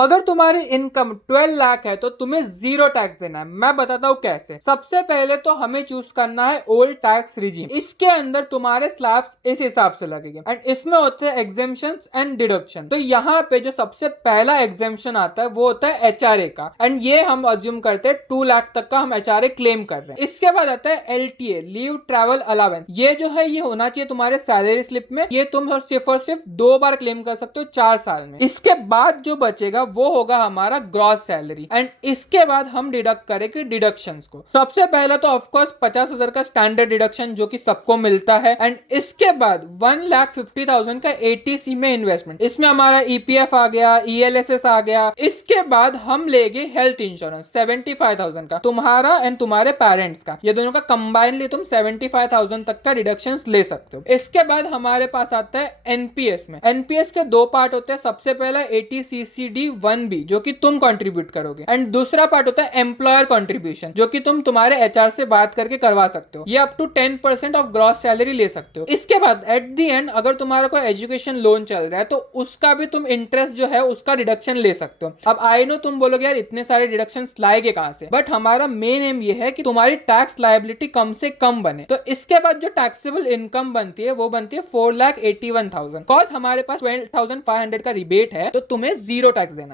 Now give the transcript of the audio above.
अगर तुम्हारी इनकम 12 लाख है तो तुम्हें जीरो टैक्स देना है। मैं बताता हूँ कैसे। सबसे पहले तो हमें चूज करना है ओल्ड टैक्स रिजीम। इसके अंदर तुम्हारे स्लैब्स इस हिसाब से लगेंगे एंड इसमें होते हैं एग्जेम्पशंस एंड डिडक्शन। तो यहाँ पे जो सबसे पहला एग्जेम्पशन आता है वो होता है एचआरए का, एंड ये हम अज्यूम करते हैं 2 लाख तक का हम एचआरए क्लेम कर रहे हैं। इसके बाद आता है एलटीए, लीव ट्रैवल अलाउंस। ये जो है ये होना चाहिए तुम्हारे सैलरी स्लिप में। ये तुम सिर्फ और सिर्फ 2 बार क्लेम कर सकते हो 4 साल में। इसके बाद जो बचेगा वो होगा हमारा ग्रॉस सैलरी, एंड इसके बाद हम डिडक्ट करेंगे डिडक्शंस को। सबसे पहला तो ऑफकोर्स 50,000 का स्टैंडर्ड डिडक्शन जो कि सबको मिलता है, एंड इसके बाद 1,50,000 का एटीसी में इन्वेस्टमेंट। इसमें हमारा ईपीएफ आ गया, ईएलएसएस आ गया। इसके बाद हम लेंगे हेल्थ इंश्योरेंस 75,000 का, तुम्हारा एंड तुम्हारे पेरेंट्स का, ये दोनों का कंबाइनली तुम 75,000 तक का डिडक्शन ले सकते हो। इसके बाद हमारे पास आता है एनपीएस में। एनपीएस के 2 पार्ट होते हैं। सबसे पहला एटीसीसीडी 1B जो कि तुम कंट्रीब्यूट करोगे, एंड दूसरा पार्ट होता है एम्प्लॉयर कंट्रीब्यूशन जो कि तुम तुम्हारे एचआर से बात करके करवा सकते हो। ये up to 10% off gross salary ले सकते हो। इसके बाद एट द एंड अगर तुम्हारा कोई एजुकेशन लोन चल रहा है तो उसका भी तुम इंटरेस्ट जो है उसका डिडक्शन ले सकते हो। अब आई नो तुम बोलोगे यार इतने सारे डिडक्शन लाएगे कहां से, बट हमारा मेन एम ये है कि तुम्हारी टैक्स लायबिलिटी कम से कम बने। तो इसके बाद जो टैक्सेबल इनकम बनती है वो बनती है 4,81,000। कॉज हमारे पास 12,500 का रिबेट है तो तुम्हें जीरो टैक्स देना